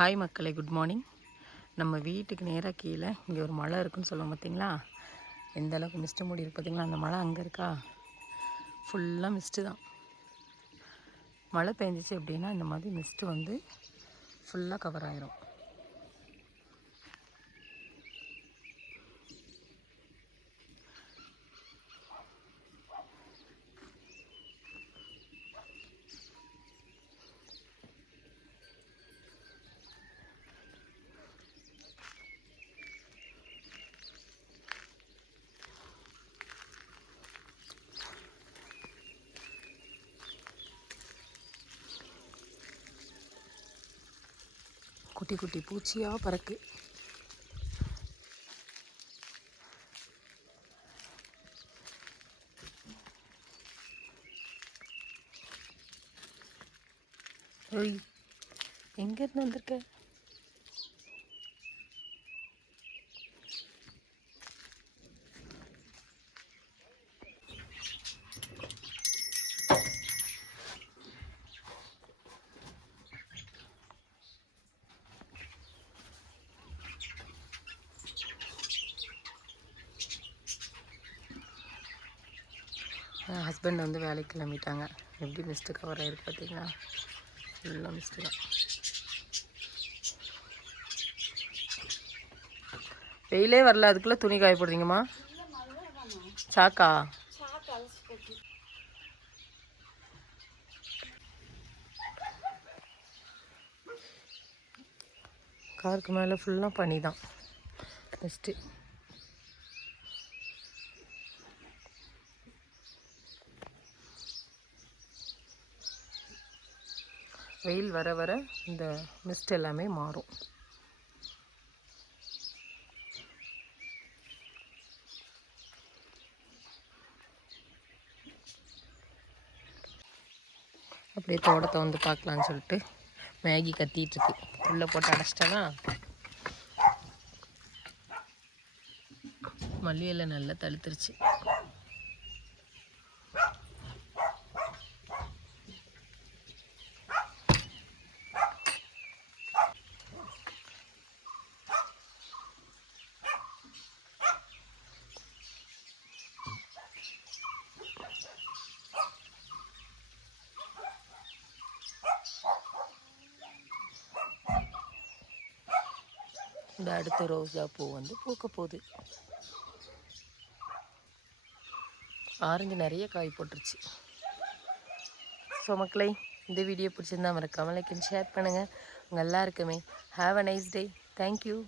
Hi மக்களை, good morning. நம்ம வீட்டுக்கு நேராக கீழே இங்கே ஒரு மலை இருக்குதுன்னு சொல்லுவோம் பார்த்தீங்களா. எந்த அளவுக்கு மிஸ்ட்டு மூடி இருக்கு பார்த்தீங்களா. அந்த மலை அங்கே இருக்கா, ஃபுல்லாக மிஸ்ட்டு தான். மழை பெஞ்சிச்சு அப்படின்னா இந்த மாதிரி மிஸ்ட்டு வந்து ஃபுல்லாக கவர் ஆயிரும். குட்டி குட்டி பூச்சியாக பறக்கு. ஓய், எங்கேருந்து வந்திருக்க? ஹஸ்பண்ட் வந்து வேலைக்கு கிளம்பிட்டாங்க. எப்படி மிஸ்ட்டு கவர் ஆகிருக்கு பார்த்தீங்களா. ஃபுல்லாக மிஸ்ட்டு தான். வெயிலே வரல, அதுக்குள்ளே துணி காய போடுறீங்கம்மா. சாக்கா காருக்கு மேலே ஃபுல்லாக பனி தான், மிஸ்ட்டு. வெயில் வர வர இந்த மிஸ்ட் எல்லாமே மாறும். அப்படியே தோட்டத்தை வந்து பார்க்கலான்னு சொல்லிட்டு மேகி கத்திட்டுருக்கு. உள்ளே போட்டு அடைச்சிட்டேன்னா மல்லியெல்லாம் நல்லா தழுத்துருச்சு. இந்த அடுத்த ரோஜா பூ வந்து பூக்க போகுது. ஆரஞ்சு நிறைய காய் போட்டுருச்சு. ஸோ மக்களை, இந்த வீடியோ பிடிச்சிருந்தா மறக்காம லைக் அண்ட் ஷேர் பண்ணுங்கள். உங்கள் எல்லாருக்குமே have a nice day. Thank you.